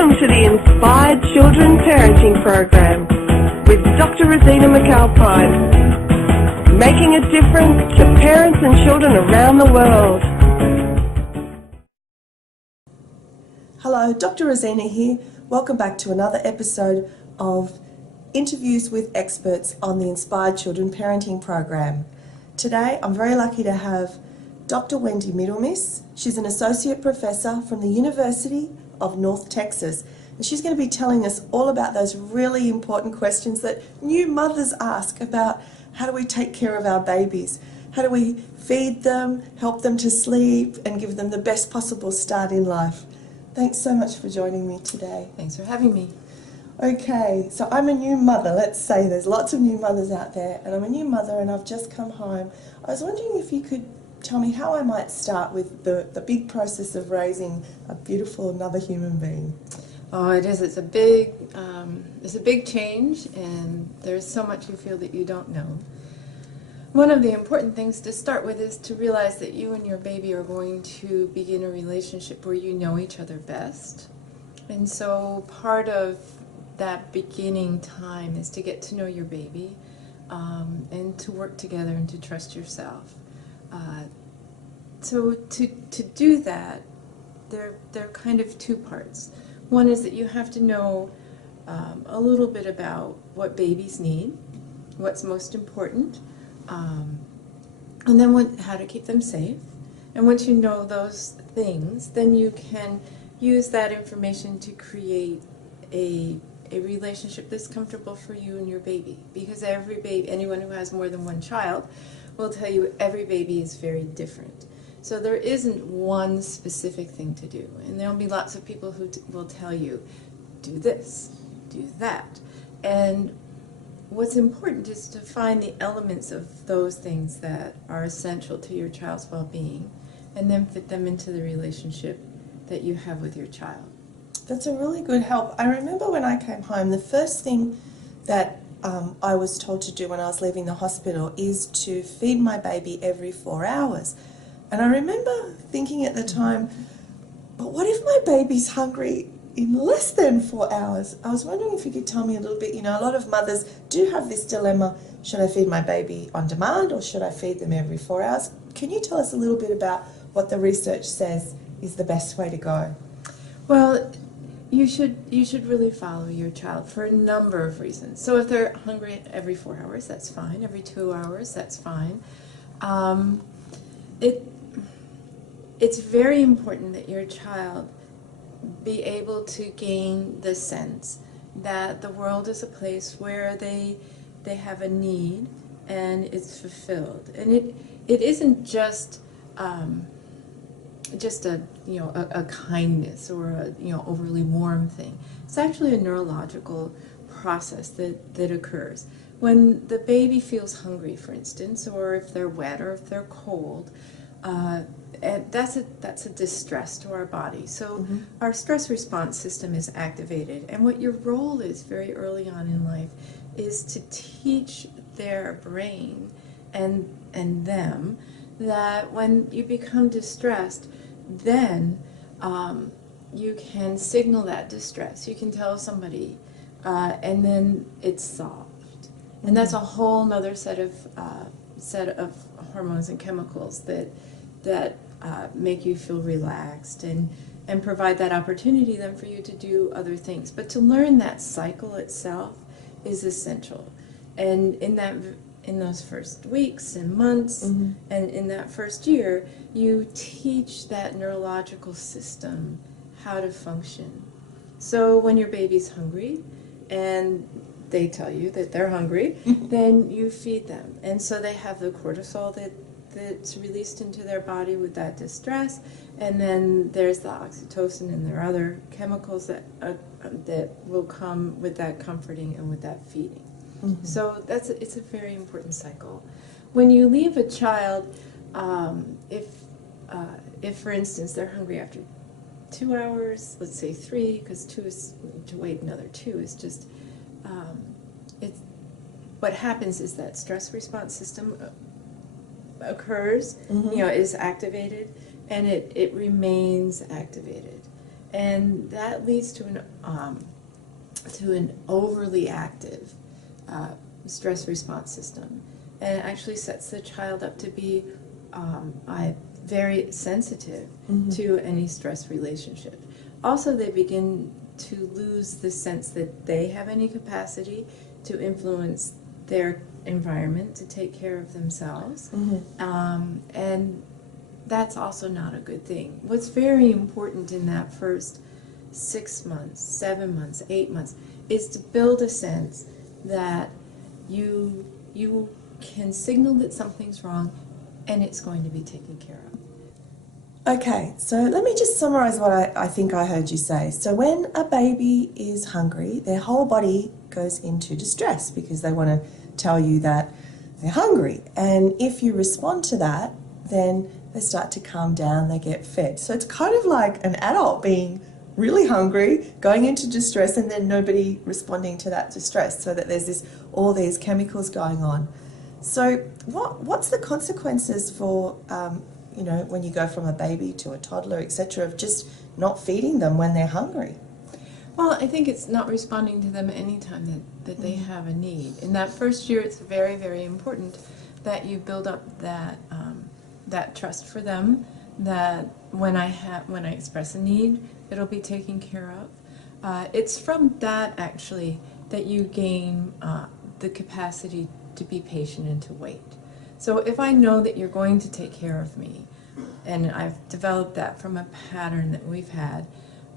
Welcome to the Inspired Children Parenting Program with Dr. Rosina McAlpine, making a difference to parents and children around the world. Hello, Dr. Rosina here. Welcome back to another episode of Interviews with Experts on the Inspired Children Parenting Program. Today I'm very lucky to have Dr. Wendy Middlemiss. She's an associate professor from the University of North Texas, and she's going to be telling us all about those really important questions that new mothers ask about how do we take care of our babies, how do we feed them, help them to sleep, and give them the best possible start in life. Thanks so much for joining me today. Thanks for having me. Okay, so I'm a new mother. Let's say there's lots of new mothers out there, and I'm a new mother and I've just come home. I was wondering if you could tell me how I might start with the big process of raising a beautiful another human being. Oh, it is. It's a big change, and there's so much you feel that you don't know. One of the important things to start with is to realize that you and your baby are going to begin a relationship where you know each other best. And so part of that beginning time is to get to know your baby and to work together and to trust yourself. So to do that, there are kind of two parts. One is that you have to know a little bit about what babies need, what's most important, and then how to keep them safe. And once you know those things, then you can use that information to create a relationship that's comfortable for you and your baby. Because every baby, anyone who has more than one child, will tell you every baby is very different. So there isn't one specific thing to do. And there'll be lots of people who will tell you, do this, do that. And what's important is to find the elements of those things that are essential to your child's well-being and then fit them into the relationship that you have with your child. That's a really good help. I remember when I came home, the first thing that I was told to do when I was leaving the hospital is to feed my baby every 4 hours. And I remember thinking at the time, but what if my baby's hungry in less than 4 hours? I was wondering if you could tell me a little bit, a lot of mothers do have this dilemma, should I feed my baby on demand or should I feed them every 4 hours? Can you tell us a little bit about what the research says is the best way to go? Well, you should really follow your child for a number of reasons. So if they're hungry every 4 hours, that's fine. Every 2 hours, that's fine. It's very important that your child be able to gain the sense that the world is a place where they have a need and it's fulfilled. And it isn't just a kindness or a overly warm thing. It's actually a neurological process that occurs. When the baby feels hungry, for instance, or if they're wet or if they're cold, that's a distress to our body. So our stress response system is activated, and what your role is very early on in life is to teach their brain and them that when you become distressed, then you can signal that distress. You can tell somebody, and then it's solved. And that's a whole nother set of hormones and chemicals that make you feel relaxed and provide that opportunity then for you to do other things. But to learn that cycle itself is essential. And in those first weeks and months and in that first year, you teach that neurological system how to function. So when your baby's hungry and they tell you that they're hungry, then you feed them. And so they have the cortisol that's released into their body with that distress, and then there's the oxytocin and there are other chemicals that will come with that comforting and with that feeding. So it's a very important cycle. When you leave a child, if for instance they're hungry after 2 hours, let's say 3, because 2 is to wait another 2 is just what happens is that stress response system occurs, is activated, and it remains activated. And that leads to an overly active stress response system, and it actually sets the child up to be very sensitive to any stress relationship. Also, they begin to lose the sense that they have any capacity to influence their environment, to take care of themselves, and that's also not a good thing. What's very important in that first 6 months, 7 months, 8 months is to build a sense that you can signal that something's wrong and it's going to be taken care of. Okay, so let me just summarize what I think I heard you say. So when a baby is hungry, their whole body goes into distress because they want to tell you that they're hungry. And if you respond to that, then they start to calm down, they get fed. So it's kind of like an adult being really hungry, going into distress, and then nobody responding to that distress, so that there's all these chemicals going on. So what's the consequences for when you go from a baby to a toddler, etc., of just not feeding them when they're hungry? Well, I think it's not responding to them anytime that they have a need. In that first year, it's very, very important that you build up that trust for them, that when I express a need, it'll be taken care of. It's from that, actually, that you gain the capacity to be patient and to wait. So if I know that you're going to take care of me, and I've developed that from a pattern that we've had,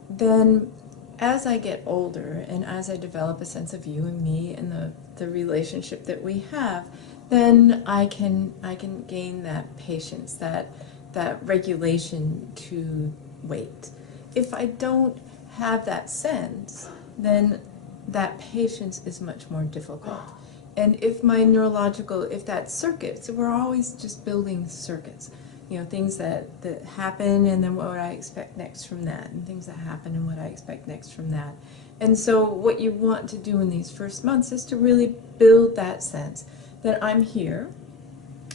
then as I get older and as I develop a sense of you and me and the relationship that we have, then I can gain that patience, that regulation to wait. If I don't have that sense, then that patience is much more difficult. And if that circuits, we're always just building circuits, things that happen and then what I expect next from that, and things that happen and what I expect next from that. And so what you want to do in these first months is to really build that sense that I'm here,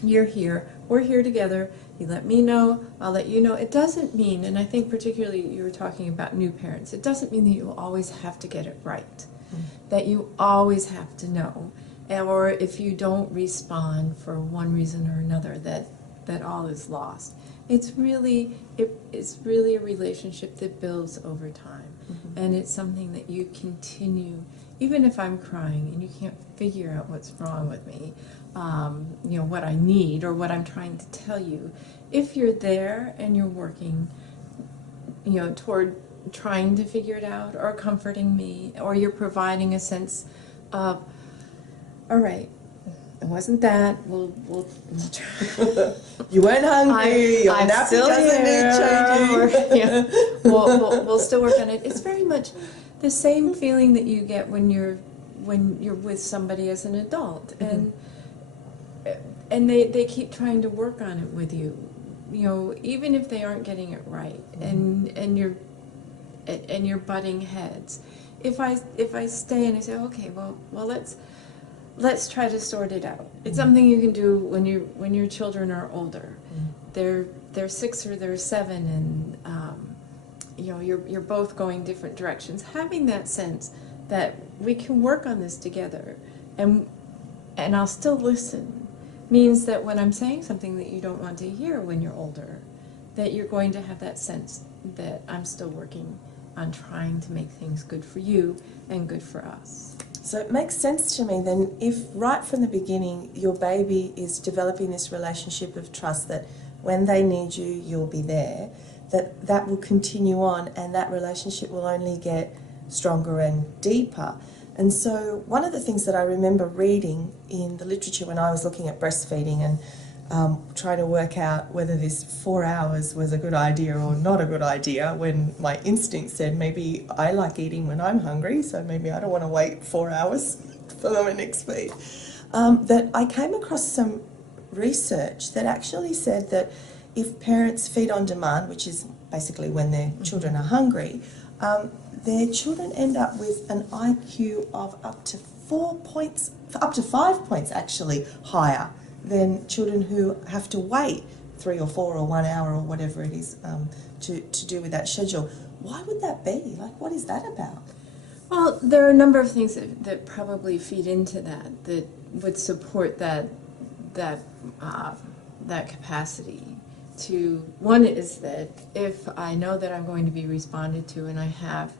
you're here, we're here together, you let me know, I'll let you know. It doesn't mean, and I think particularly you were talking about new parents, it doesn't mean that you always have to get it right, that you always have to know. Or if you don't respond for one reason or another, that all is lost. It's really a relationship that builds over time, and it's something that you continue, even if I'm crying and you can't figure out what's wrong with me, what I need or what I'm trying to tell you. If you're there and you're working, toward trying to figure it out or comforting me, or you're providing a sense of, all right, it wasn't that. We'll try. You weren't hungry. Your I'm nappy still doesn't need changing. We'll still work on it. It's very much the same feeling that you get when you're with somebody as an adult, and they keep trying to work on it with you. Even if they aren't getting it right, and you're butting heads. If I stay and I say, okay, well let's try to sort it out. It's something you can do when your children are older. They're 6 or they're 7, and you're both going different directions. Having that sense that we can work on this together, and I'll still listen, means that when I'm saying something that you don't want to hear when you're older, that you're going to have that sense that I'm still working on trying to make things good for you and good for us. So it makes sense to me then, if right from the beginning your baby is developing this relationship of trust that when they need you, you'll be there, that will continue on, and that relationship will only get stronger and deeper. And so one of the things that I remember reading in the literature when I was looking at breastfeeding and trying to work out whether this 4 hours was a good idea or not a good idea, when my instinct said maybe I like eating when I'm hungry, so maybe I don't want to wait 4 hours for my next feed, that I came across some research that actually said that if parents feed on demand, which is basically when their children are hungry, their children end up with an IQ of up to 5 points actually higher than children who have to wait 3 or 4 or 1 hour or whatever it is to do with that schedule. Why would that be? Like, what is that about? Well, there are a number of things that probably feed into that would support that that capacity. One is that if I know that I'm going to be responded to and I have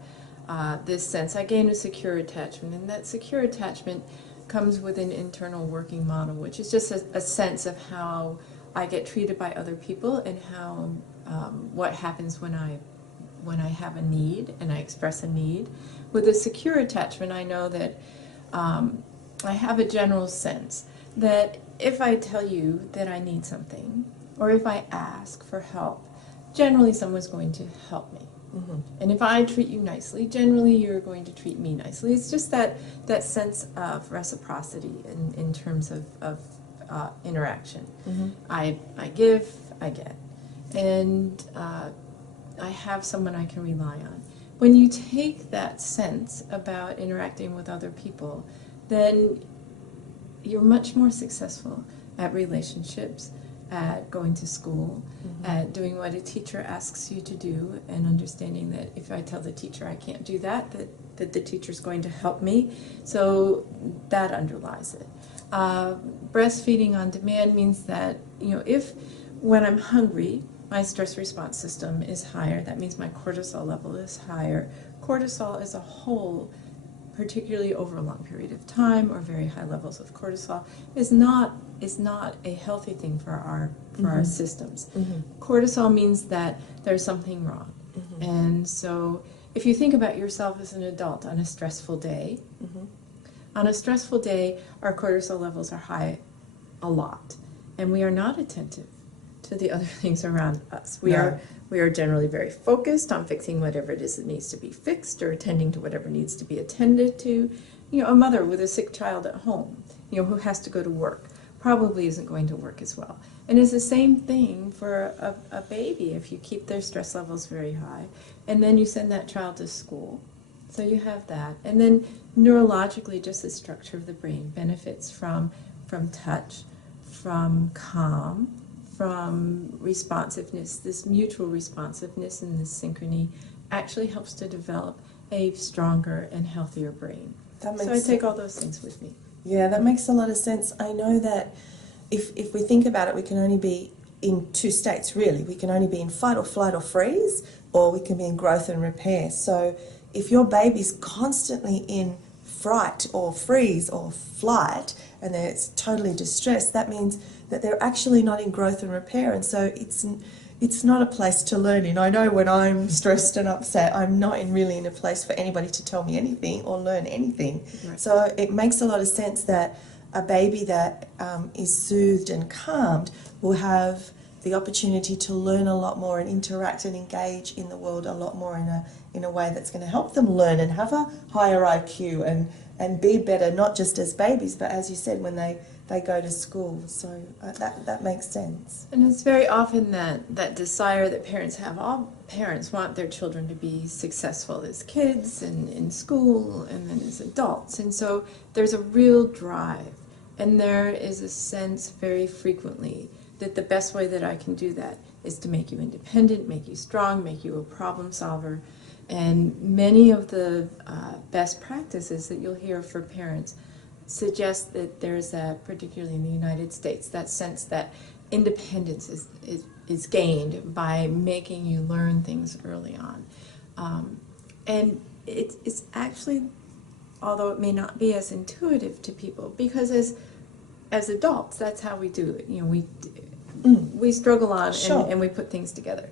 this sense, I gain a secure attachment, and that secure attachment comes with an internal working model, which is just a sense of how I get treated by other people and how what happens when I have a need and I express a need. With a secure attachment, I know that I have a general sense that if I tell you that I need something, or if I ask for help, generally someone's going to help me. Mm-hmm. And if I treat you nicely, generally you're going to treat me nicely. It's just that sense of reciprocity in terms of interaction. Mm-hmm. I give, I get. And I have someone I can rely on. When you take that sense about interacting with other people, then you're much more successful at relationships, at going to school, Mm-hmm. at doing what a teacher asks you to do, and understanding that if I tell the teacher I can't do that the teacher's going to help me. So that underlies it. Breastfeeding on demand means that, if when I'm hungry, my stress response system is higher, that means my cortisol level is higher. Cortisol as a whole, particularly over a long period of time, or very high levels of cortisol, is not a healthy thing for our Mm-hmm. systems. Mm-hmm. Cortisol means that there's something wrong. Mm-hmm. And so if you think about yourself as an adult on a stressful day, Mm-hmm. on a stressful day, our cortisol levels are high a lot, and we are not attentive to the other things around us. We are generally very focused on fixing whatever it is that needs to be fixed, or attending to whatever needs to be attended to. A mother with a sick child at home, who has to go to work, probably isn't going to work as well. And it's the same thing for a baby if you keep their stress levels very high, and then you send that child to school. So you have that. And then neurologically, just the structure of the brain benefits from touch, from calm, from responsiveness. This mutual responsiveness and this synchrony actually helps to develop a stronger and healthier brain. So I take all those things with me. Yeah, that makes a lot of sense. I know that if we think about it, we can only be in two states, really. We can only be in fight or flight or freeze, or we can be in growth and repair. So if your baby's constantly in fright or freeze or flight, and they're totally distressed, that means that they're actually not in growth and repair. And so it's not a place to learn in. I know when I'm stressed and upset, I'm not really in a place for anybody to tell me anything or learn anything. Right. So it makes a lot of sense that a baby that is soothed and calmed will have the opportunity to learn a lot more and interact and engage in the world a lot more in a way that's going to help them learn and have a higher IQ and be better, not just as babies, but as you said, when they go to school. So that makes sense. And it's very often that desire that parents have. All parents want their children to be successful as kids and in school and then as adults. And so there's a real drive. And there is a sense very frequently that the best way that I can do that is to make you independent, make you strong, make you a problem solver. And many of the best practices that you'll hear for parents suggest that there's particularly in the United States, that sense that independence is gained by making you learn things early on. And it's actually, although it may not be as intuitive to people, because as adults, that's how we do it. We struggle on and we put things together.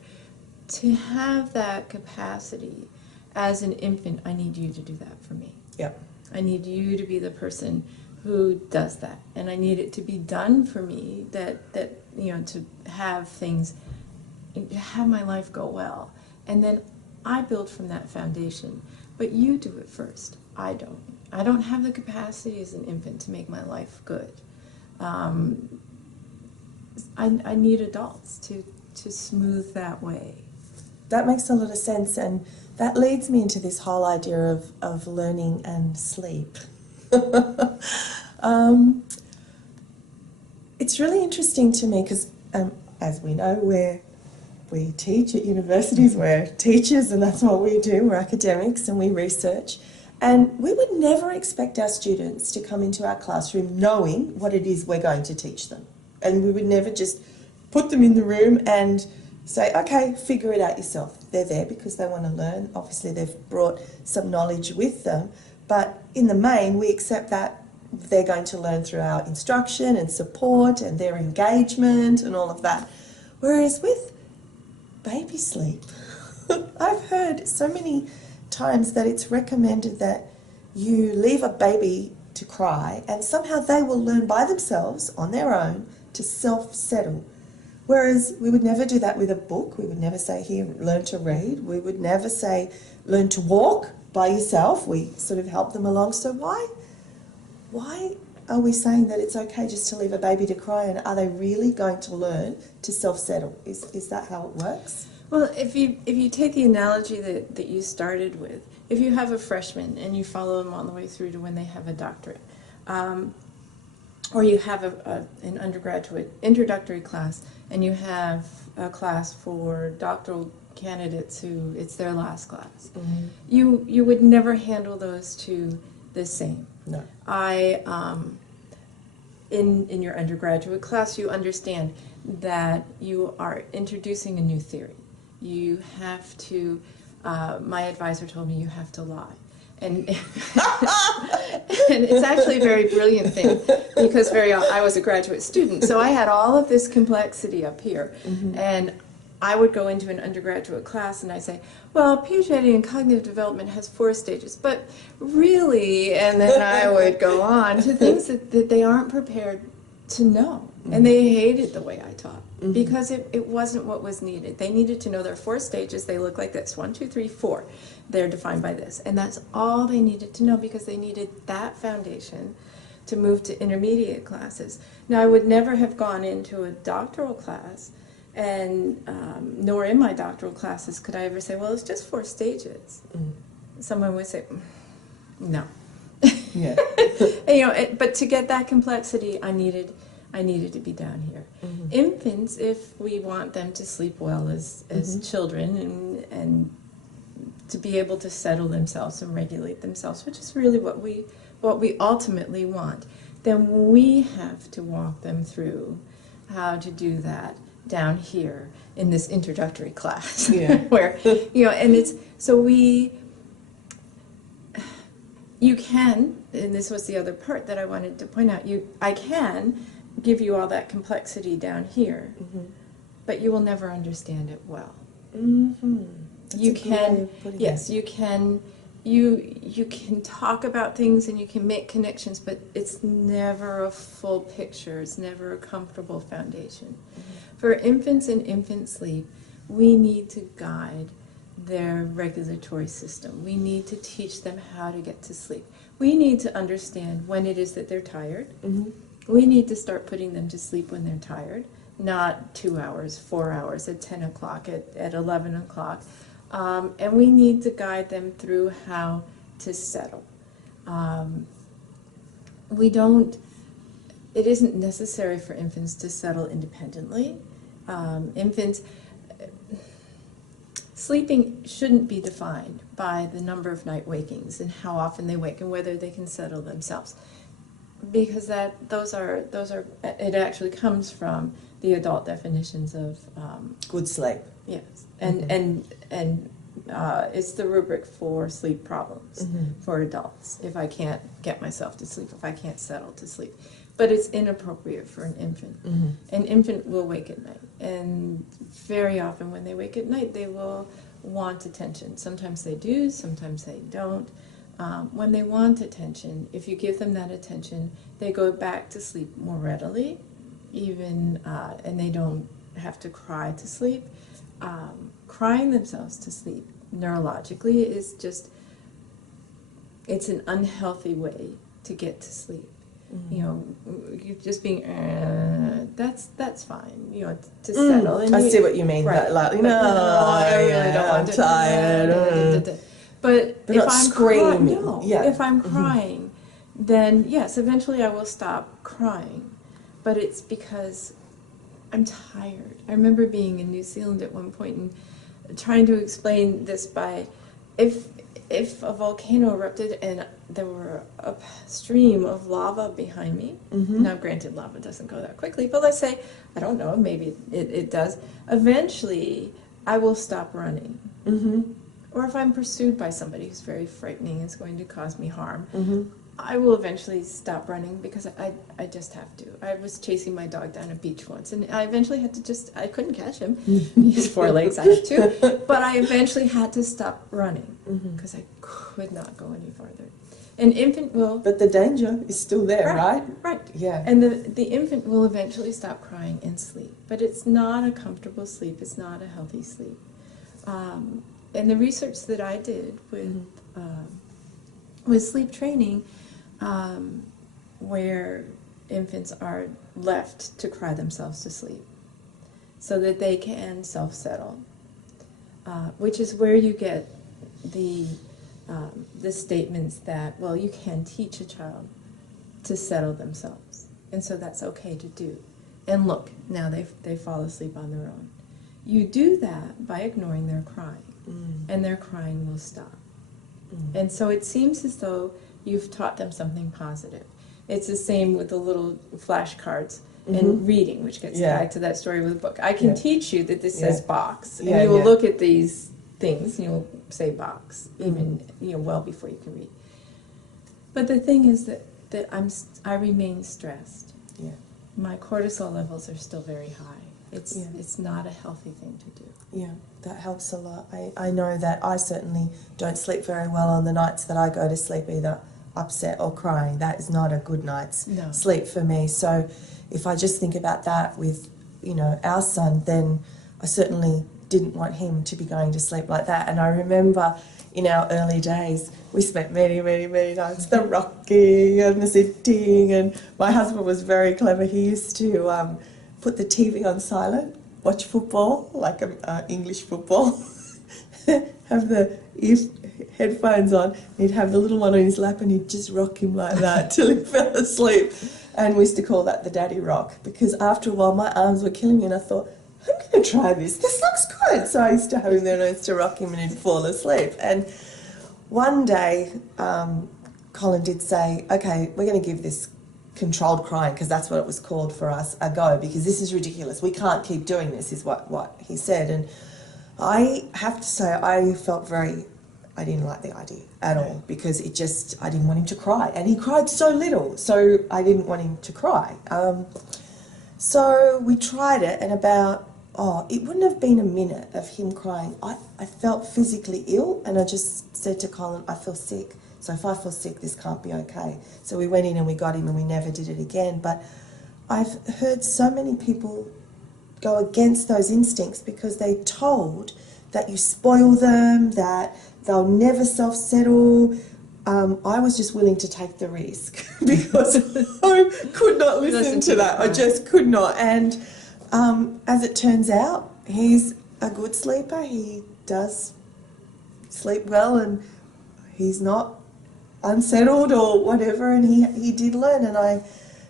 To have that capacity as an infant, I need you to do that for me. Yep. I need you to be the person who does that, and I need it to be done for me. That to have things, to have my life go well, and then I build from that foundation. But you do it first. I don't. I don't have the capacity as an infant to make my life good. I need adults to smooth that way. That makes a lot of sense, and that leads me into this whole idea of learning and sleep. It's really interesting to me because, as we know, we're we teach at universities, we're teachers, and that's what we do, we're academics and we research. And we would never expect our students to come into our classroom knowing what it is we're going to teach them. And we would never just put them in the room and say, okay, figure it out yourself. They're there because they want to learn. Obviously, they've brought some knowledge with them. But in the main, we accept that they're going to learn through our instruction and support and their engagement and all of that. Whereas with baby sleep, I've heard so many times that it's recommended that you leave a baby to cry and somehow they will learn by themselves on their own to self-settle. Whereas we would never do that with a book. We would never say, here, learn to read. We would never say, learn to walk by yourself. We sort of help them along. So why are we saying that it's okay just to leave a baby to cry, and are they really going to learn to self-settle? Is that how it works? Well, if you take the analogy that you started with, if you have a freshman and you follow them all the way through to when they have a doctorate, or you have an undergraduate introductory class and you have a class for doctoral candidates who it's their last class, Mm-hmm. you would never handle those two the same. No. In your undergraduate class, you understand that you are introducing a new theory. You have to, my advisor told me you have to lie. And, and it's actually a very brilliant thing because I was a graduate student, so I had all of this complexity up here. Mm-hmm. And I would go into an undergraduate class and I say, well, Piaget in cognitive development has 4 stages, but really, and then I would go on to things that they aren't prepared to know. Mm-hmm. And they hated the way I taught because it wasn't what was needed. They needed to know their 4 stages. They look like this, 1, 2, 3, 4. They're defined by this. And that's all they needed to know because they needed that foundation to move to intermediate classes. Now, I would never have gone into a doctoral class, and nor in my doctoral classes could I ever say, well, it's just 4 stages. Someone would say, no. Yeah. And, but to get that complexity, I needed to be down here. Mm-hmm. Infants, if we want them to sleep well as children and to be able to settle themselves and regulate themselves, which is really what we ultimately want, then we have to walk them through how to do that down here in this introductory class. Yeah. Where, and it's, so you can, and this was the other part that I wanted to point out, I can give you all that complexity down here, but you will never understand it well. Mm-hmm. You can, yes, you can, you can talk about things and you can make connections, but it's never a full picture. It's never a comfortable foundation. For infants in infant sleep, we need to guide their regulatory system. We need to teach them how to get to sleep. We need to understand when it is that they're tired. We need to start putting them to sleep when they're tired, not 2 hours, 4 hours, at 10 o'clock, at 11 o'clock. And we need to guide them through how to settle. It isn't necessary for infants to settle independently. Infants, sleeping shouldn't be defined by the number of night wakings and how often they wake and whether they can settle themselves, because those are it actually comes from the adult definitions of good sleep. Yes, and it's the rubric for sleep problems for adults. If I can't get myself to sleep, if I can't settle to sleep. But it's inappropriate for an infant. An infant will wake at night, and very often when they wake at night, they will want attention. Sometimes they do, sometimes they don't. When they want attention, if you give them that attention, they go back to sleep more readily, even, and they don't have to cry to sleep. Crying themselves to sleep neurologically is just, it's an unhealthy way to get to sleep. You just being, that's fine, to settle. And I see what you mean. Right. Like, I really don't want I'm to. tired. But if not I'm screaming. if I'm crying, then yes, eventually I will stop crying. But it's because I'm tired. I remember being in New Zealand at one point and trying to explain this by if a volcano erupted and there were a stream of lava behind me, now granted lava doesn't go that quickly, but let's say, I don't know, maybe it does, eventually I will stop running. Or if I'm pursued by somebody who's very frightening and is going to cause me harm, I will eventually stop running because I just have to. I was chasing my dog down a beach once, and I eventually had to I couldn't catch him. His 4 legs, I had to. But I eventually had to stop running because I could not go any farther. An infant will... But the danger is still there, right? Right. Yeah. And the infant will eventually stop crying and sleep. But it's not a comfortable sleep. It's not a healthy sleep. And the research that I did with sleep training, where infants are left to cry themselves to sleep so that they can self-settle, which is where you get the statements that, well, you can teach a child to settle themselves, and so that's okay to do. And look, now they fall asleep on their own. You do that by ignoring their crying, and their crying will stop. And so it seems as though you've taught them something positive. It's the same with the little flashcards and reading, which gets back to that story with the book. I can teach you that this says box, and you will look at these things and you'll say box, even well before you can read. But the thing is that I remain stressed. Yeah. My cortisol levels are still very high. It's not a healthy thing to do. Yeah, that helps a lot. I know that I certainly don't sleep very well on the nights that I go to sleep, either upset or crying. That is not a good night's sleep for me. So if I just think about that with, our son, then I certainly didn't want him to be going to sleep like that. And I remember in our early days, we spent many, many, many nights the rocking and the sitting, and my husband was very clever. He used to put the TV on silent, watch football, like English football, have the headphones on, and he'd have the little one on his lap and he'd just rock him like that till he fell asleep. And we used to call that the daddy rock, because after a while my arms were killing me and I thought, I'm going to try this. This looks good. So I used to have him there and I used to rock him and he'd fall asleep. And one day, Colin did say, okay, we're going to give this controlled crying, because that's what it was called for us, a go, because this is ridiculous. We can't keep doing this, is what he said. And I have to say, I felt I didn't like the idea at all, because I didn't want him to cry. And he cried so little, so I didn't want him to cry. So we tried it, and it wouldn't have been a minute of him crying. I felt physically ill, and I just said to Colin, I feel sick. So if I feel sick, this can't be okay. So we went in and we got him and we never did it again. But I've heard so many people go against those instincts because they're told that you spoil them, that they'll never self-settle. I was just willing to take the risk because I could not listen to that. I just could not. And as it turns out, he's a good sleeper. He does sleep well and he's not unsettled or whatever, and he did learn. And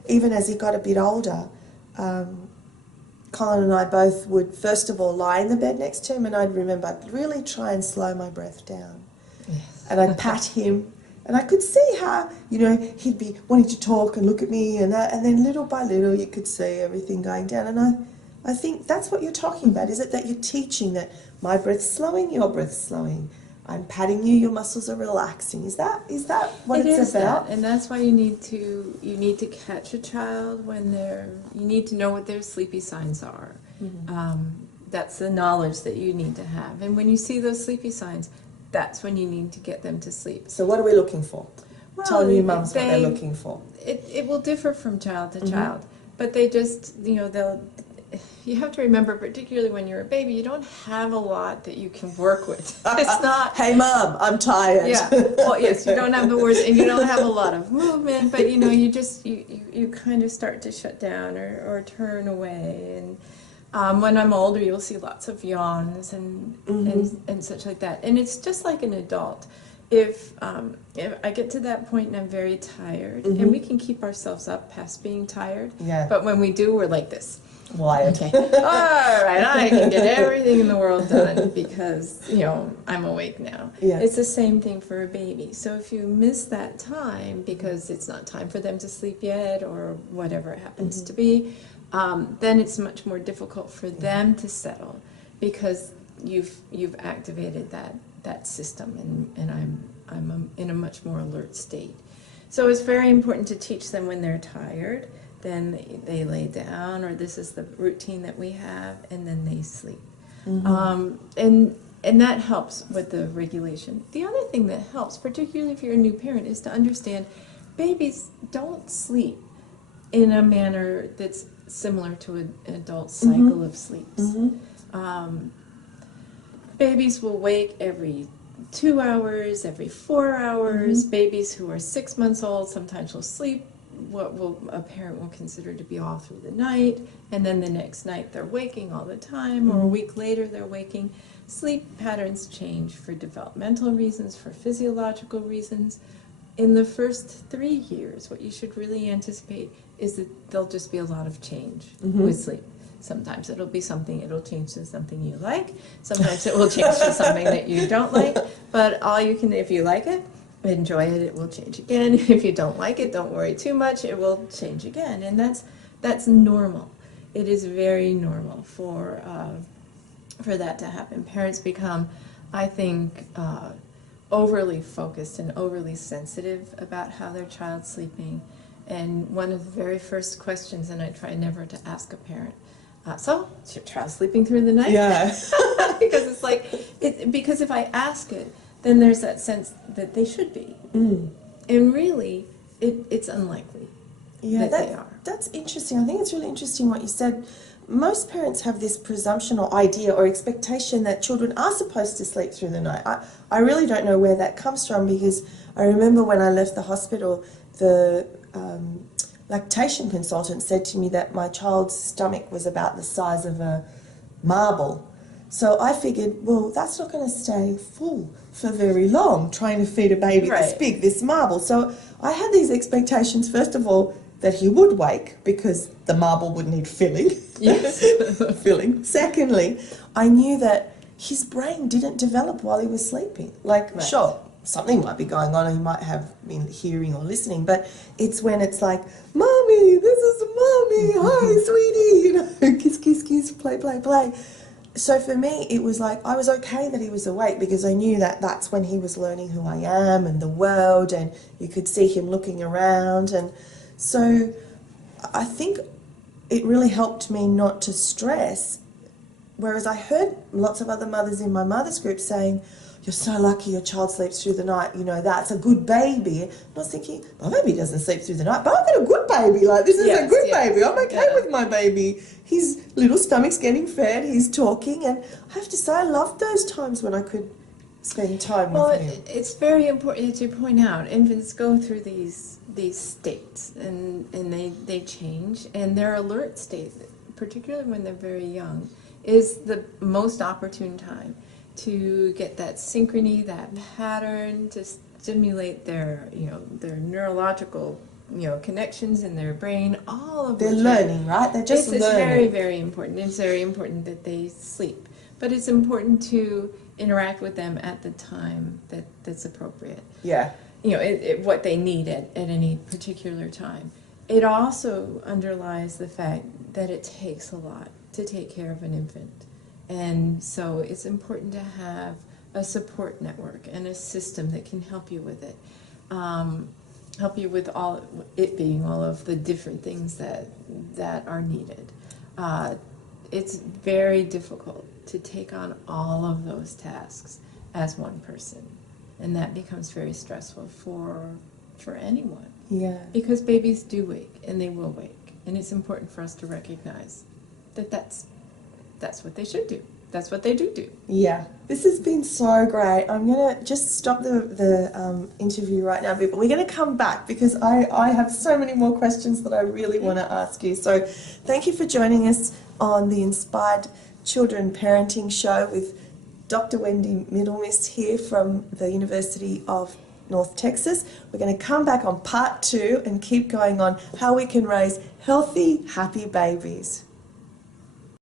even as he got a bit older, Colin and I both would first of all lie in the bed next to him, and I'd remember I'd really try and slow my breath down. Yes. And I'd pat him, and I could see how, he'd be wanting to talk and look at me and that, and then little by little you could see everything going down. And I think that's what you're talking about, is it that you're teaching that my breath's slowing, your breath's slowing. I'm patting you, your muscles are relaxing. Is that what it's about? And that's why you need to catch a child you need to know what their sleepy signs are. That's the knowledge that you need to have. And when you see those sleepy signs, that's when you need to get them to sleep. So what are we looking for? Well, tell your mums what they're looking for. It will differ from child to child, but they just, you have to remember, particularly when you're a baby, you don't have a lot that you can work with. It's not, hey Mum, I'm tired. Yeah, well, yes, you don't have the words, and you don't have a lot of movement, but you just, you kind of start to shut down or turn away. And when I'm older, you'll see lots of yawns and such like that. And it's just like an adult. If I get to that point and I'm very tired, and we can keep ourselves up past being tired, but when we do, we're like this. Wired. Okay. All right, I can get everything in the world done because, I'm awake now. Yeah. It's the same thing for a baby. So if you miss that time because it's not time for them to sleep yet or whatever it happens to be, then it's much more difficult for them to settle because you've activated that system and I'm in a much more alert state. So it's very important to teach them when they're tired. Then they lay down, or this is the routine that we have, and then they sleep. And that helps with the regulation. The other thing that helps, particularly if you're a new parent, is to understand babies don't sleep in a manner that's similar to an adult cycle of sleeps. Babies will wake every 2 hours, every 4 hours. Babies who are 6 months old sometimes will sleep what a parent will consider to be all through the night, and then the next night they're waking all the time, or a week later they're waking. Sleep patterns change for developmental reasons, for physiological reasons. In the first 3 years, what you should really anticipate is that there'll just be a lot of change with sleep. Sometimes it'll change to something you like. Sometimes it will change to something that you don't like. But if you like it, enjoy it, it will change again. If you don't like it, don't worry too much, it will change again. And that's normal. It is very normal for that to happen. Parents become, I think, overly focused and overly sensitive about how their child's sleeping. And one of the very first questions, and I try never to ask a parent, so, is your child sleeping through the night? Yeah. Because because if I ask it, then there's that sense that they should be. And really, it's unlikely that they are. That's interesting. I think it's really interesting what you said. Most parents have this presumption or idea or expectation that children are supposed to sleep through the night. I really don't know where that comes from, because I remember when I left the hospital, the lactation consultant said to me that my child's stomach was about the size of a marble. So I figured, well, that's not going to stay full for very long, trying to feed a baby this big, this marble. So I had these expectations, first of all, that he would wake because the marble would need filling. Yes. Filling. Secondly, I knew that his brain didn't develop while he was sleeping. Sure, something might be going on, and he might have been hearing or listening, but it's when it's like, Mommy, this is Mommy, hi, sweetie, kiss, kiss, kiss, play, play, play. So for me, it was like, I was okay that he was awake, because I knew that that's when he was learning who I am and the world, and you could see him looking around. And so I think it really helped me not to stress, whereas I heard lots of other mothers in my mother's group saying, you're so lucky your child sleeps through the night, that's a good baby. And I was thinking, my baby doesn't sleep through the night, but I've got a good baby, this is a good baby, I'm okay with my baby. His little stomach's getting fed, he's talking, and I have to say I loved those times when I could spend time with him. It's very important to point out, infants go through these states, and they change, and their alert state, particularly when they're very young, is the most opportune time to get that synchrony, that pattern, to stimulate their neurological connections in their brain. All of they're learning, right? They're just learning. It's very, very important. It's very important that they sleep, but it's important to interact with them at the time that's appropriate. Yeah. What they need at any particular time. It also underlies the fact that it takes a lot to take care of an infant. And so it's important to have a support network and a system that can help you with it. Help you with all of the different things that are needed. It's very difficult to take on all of those tasks as one person. And that becomes very stressful for anyone. Yeah. Because babies do wake, and they will wake. And it's important for us to recognize that that's what they should do. That's what they do. Yeah. This has been so great. I'm going to just stop the interview right now, but we're going to come back because I have so many more questions that I really want to ask you. So thank you for joining us on the Inspired Children Parenting Show with Dr. Wendy Middlemiss here from the University of North Texas. We're going to come back on part 2 and keep going on how we can raise healthy, happy babies.